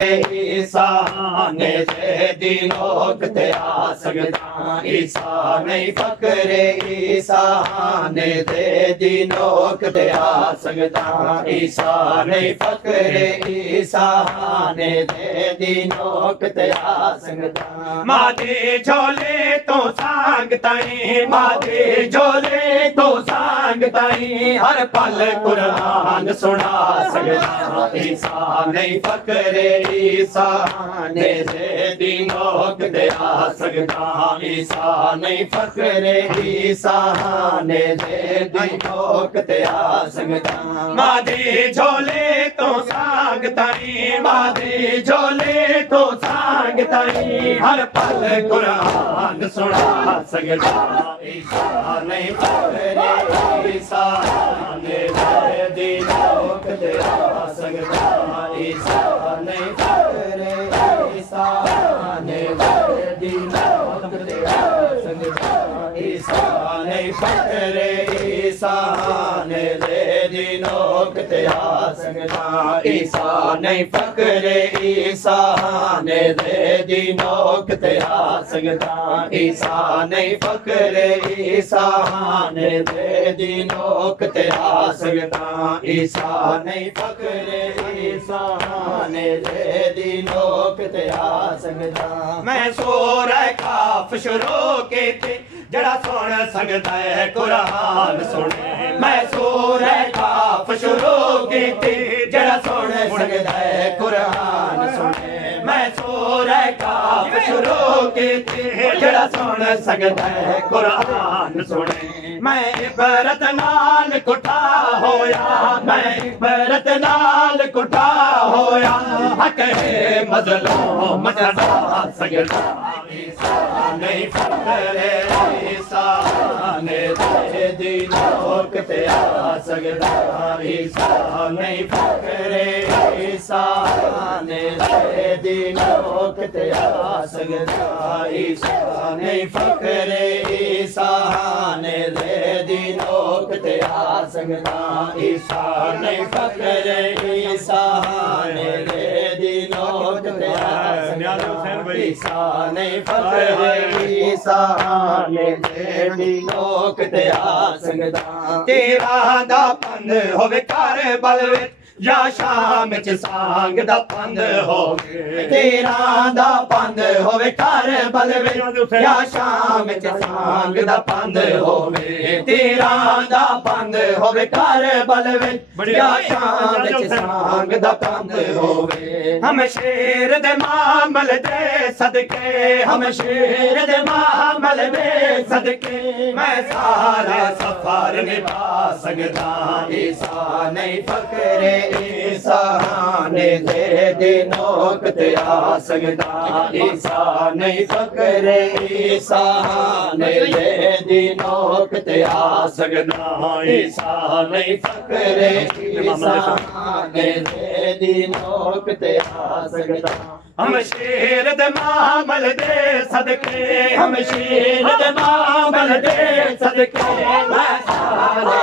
ईसा ने दिनों ते आ सकदा ईसा नहीं फकरे ईसा ने दिनों ते आ सकदा ईसा नहीं फकरे ईसा ने दिनों ते आ सकदा मादे झोले तो सांगताई मादे झोले तो सांगताई हर पल कुरान सुना सकदा ईसा नहीं फकरे ईसा ने दिनों ते आ सकदा ईसा नहीं फकरे ईसा ने दिनों ते आ सकदा मादे झोले तो सांगताई मादे झोले तो सांगताई हर पल कुरान सुना सकदा ईसा नहीं फकरे ईसा ने दिनों ते आ सकदा ईसा नहीं फकरे ईसा ने दिनों ते आ सकदा ईसा नहीं फकरे ईसा ने दिनों ते आ सकदा ईसा नहीं फकरे ईसा ने दिनों ते आ सकदा ईसा नहीं फकरे ईसा ने दिनों ते आ सकदा ईसा नहीं फकरे ईसा ने दिनों ते आ सकदा मैं सूरह काफ शुरू कीती जड़ा सुन सकदा है कुरान सुने मैं सूरह काफ शुरू कीती जड़ा सुन सकदा है कुरान सुने मैं सूरह काफ शुरू कीती जड़ा सुन सकदा है कुरान सुने मैं इबरत नाल कुठा होया मैं इबरत नाल कुठा होया हक है मजलूम मचा सकदा ईसा नहीं फकरे ईसा ने दिनों ते आ सकदा ईसा नहीं फकरे ईसा ने दिनों ते आ सकदा ईसा नहीं फकरे ईसा ने दिनों ते आ सकदा ईसा नहीं फकरे ईसा ने दिनों ते आ सकदा ईसा नहीं फकरे ईसा ने दिनों ते आ सकदा तेरा दा पंध होवे कर बल या शाम च सांग दा पंध होवे तेरा दा पंध होवे कर बल या शाम च सांग दा पंध होवे तेरा दा पंध होवे कर बल या शाम च सांग दा पंध होवे हम शेर दे मामल दे सदके हम शेर दे मामल दे सदके मैं सारा सफर निभा सकदा ईसा नहीं फकरे ईसा ने दिनों ते आ सकदा ईसा नहीं फकरे ईसा ने दिनों ते आ सकदा ईसा नहीं फकरे ईसा ने दिनों ते आ सकदा हम शेर दे मामल दे सदके हम शेर दे मामल दे सदके मैं सारे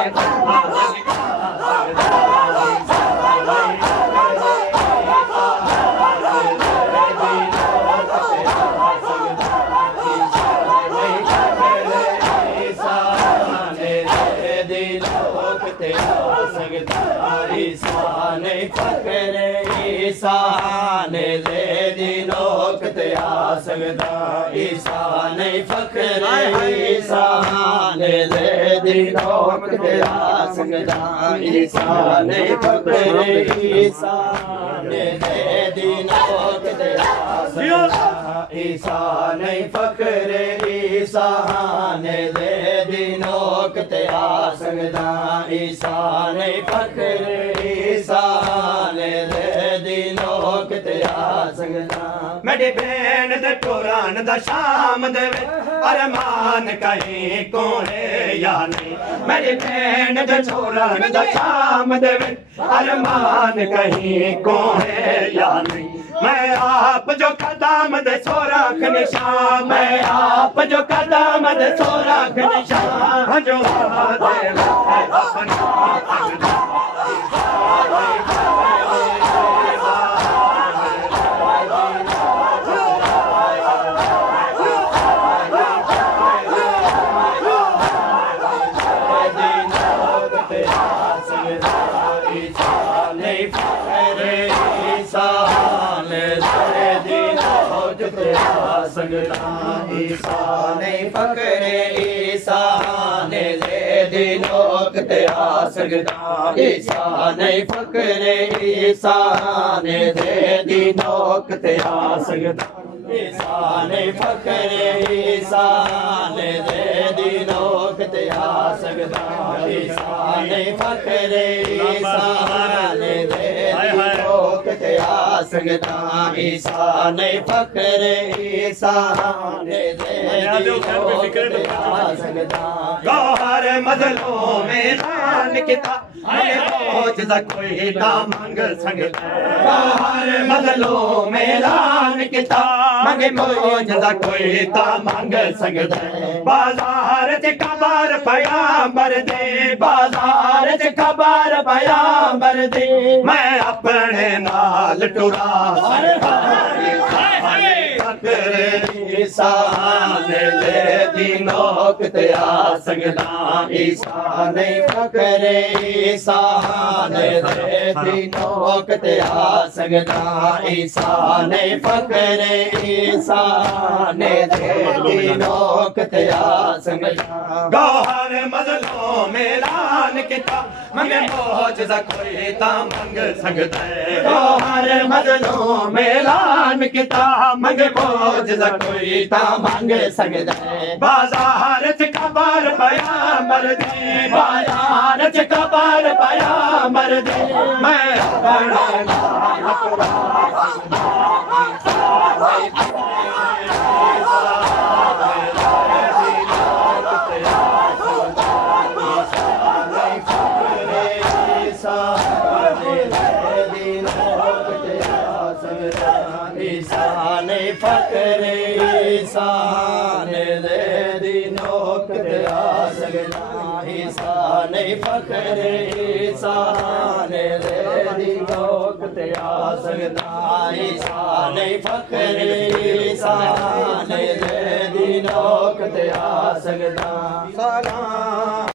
ईसा नहीं फकरे ईसा ने दिनों ते आ सकदा ईसा नहीं फकरे ईसा ने दिनों ते आ सकदा ईसा नहीं फकरे ईसा ने दिनों ते आ सकदा ईसा नहीं फकरे ईसा ने दिनों ते आ सकदा ईसा नहीं फकरे ईसा ने दिनों ते आ सकदा मेरी भैन दे कुरान दा शाम दे अरमान कहीं कोने या नहीं मेरी भैन दे कुरान दा शाम दे अरमान कहीं कोने या नहीं मैं आप जो कदम दे सोराख निशान मैं आप जो कदम दे सोराख निशान जो दे अपना नोक ते आ सकदा ईसा नहीं फकरे ईसा ने ज़ैदी नोक ते आ सकदा ईसा नहीं फकरे ईसा ने ज़ैदी नोक ते आ सकदा ईसा नहीं फकरे ईसा ने ज़ैदी नोक ते आ सकदा ईसा नहीं फकरे ईसा ने ज़ैदी नोक ते आ सकदा ईसा नहीं फकरे ईसा ने ज़ैदी नोक ते आ सकदा गौहर मजलों में दान किता मौजज़ा कोई ता मंग सकदा गौहर मजलों में दान किता मंगे मौजज़ा कोई ता मंग सकदा बाजार च खबर पैगंबर दे बाजार च खबर पैगंबर दे मैं अपने नाल टुरा ईसा ने ज़ैदी नोक ते आ सकदा ईसा नहीं फकरे ईसा ने ज़ैदी नोक ते आ सकदा ईसा नहीं फकरे ईसा ने ज़ैदी नोक ते आ सकदा गौहर मजलों में ऐलान किता मंगे मौजज़ा कोई ता मंग सकदा गौहर मजलों में ऐलान किता मंगे मौजज़ा कोई ता मंग सकदा बाजार च खबर पैगंबर दी बाजार च खबर पैगंबर दी मैं अपने ईसा नहीं फकरे ईसा ने ज़ैदी नोक ते आ सकदा ईसा नहीं फकरे ईसा ने ज़ैदी नोक ते आ सकदा ईसा नहीं फकरे ईसा ने ज़ैदी नोक ते आ सकदा सलाम